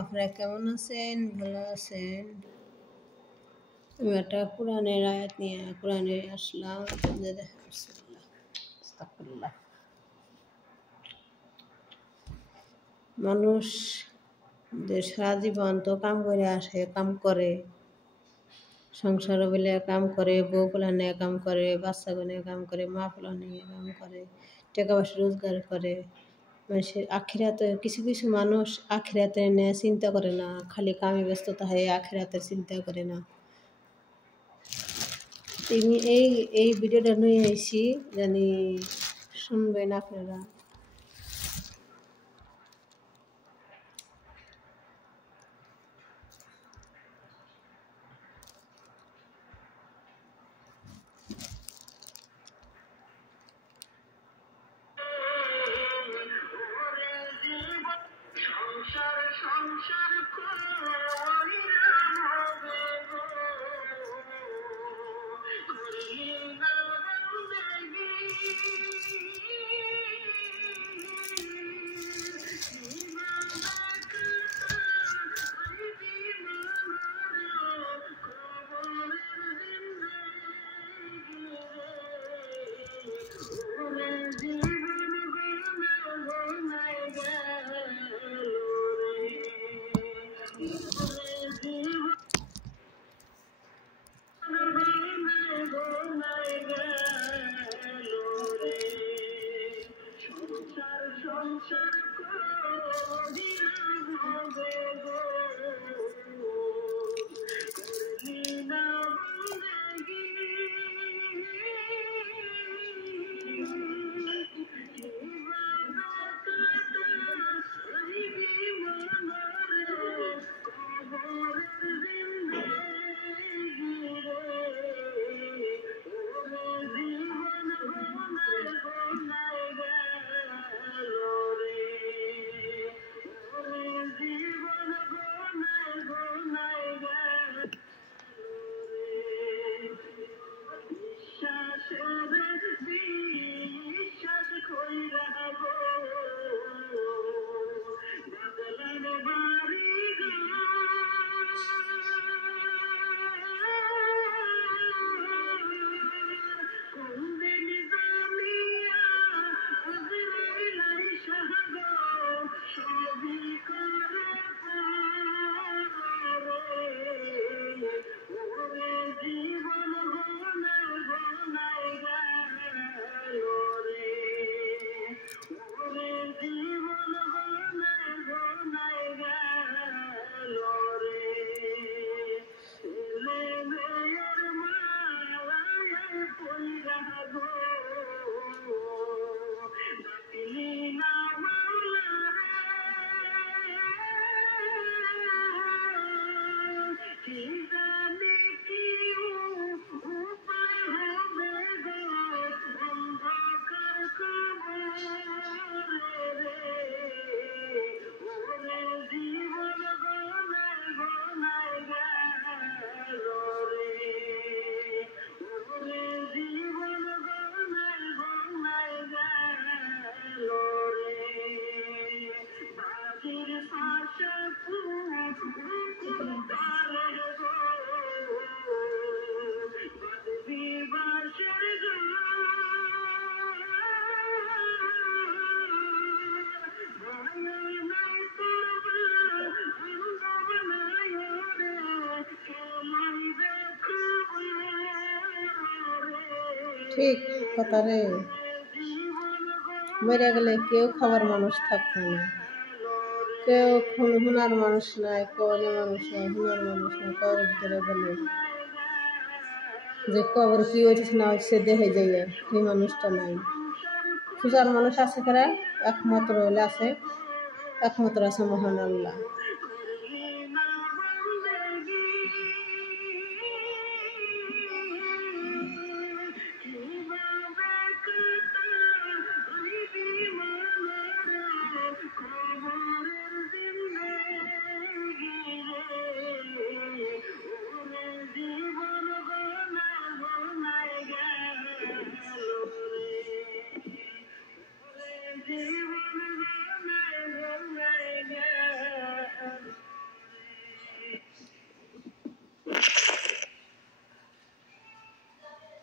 আপনারা কেমন আছেন? ভালো আছেন? আমি একটা কোরআনের আয়াত নিয়ে কোরআনে আসলাম। আস্তাগফিরুল্লাহ। মানুষ যে সারা জীবন তো কাম করে আসে, কাম করে, সংসার বলে কাম করে, বউ পোলা নিয়ে কাম করে, বাচ্চাকে নিয়ে কাম করে, মা পোলা নিয়ে কাম করে, টাকা পয়সা রোজগার করে। মানুষের আখিরাতে কিছু কিছু মানুষ আখিরাতে নিয়ে চিন্তা করে না, খালি কামে ব্যস্ততা হয়ে আখিরাতের চিন্তা করে না। তিনি এই ভিডিওটা নিয়ে আইছি, জানি শুনবেন আপনারা। ঠিক কথা রে, মরে গেলে কেউ খাবার মানুষ থাকবে না, কেউ হুনার মানুষ নাই, কবরের মানুষ নাই, হুনার মানুষ নাই। কবরের ভিতরে গেলে যে কবর কি হয়েছে না হয়েছে দেখে যাইয়া সেই মানুষটা নাই। পূজার মানুষ আছে কারা? একমাত্র হলে আছে, একমাত্র আছে মহান আল্লাহ।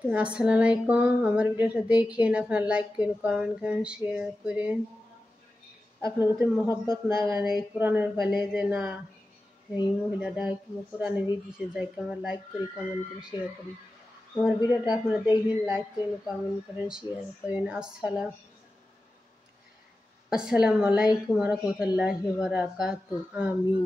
তো আসসালামু আলাইকুম। আমার ভিডিওটা দেখেন, আপনারা লাইক করেন, কমেন্ট করেন, শেয়ার করেন। আপনার যদি মহব্বত না গান এই কোরআনের বলে যে না এই মহিলাটা কোরআনের দিছে যাই আমরা লাইক করি, কমেন্ট করি, শেয়ার করি। আমার ভিডিওটা আপনারা দেখেন, লাইক করেন, কমেন্ট করেন, শেয়ার করেন। আসসালামু আলাইকুম ওয়া রাহমাতুল্লাহি ওয়া বারাকাতুহু। আমিন।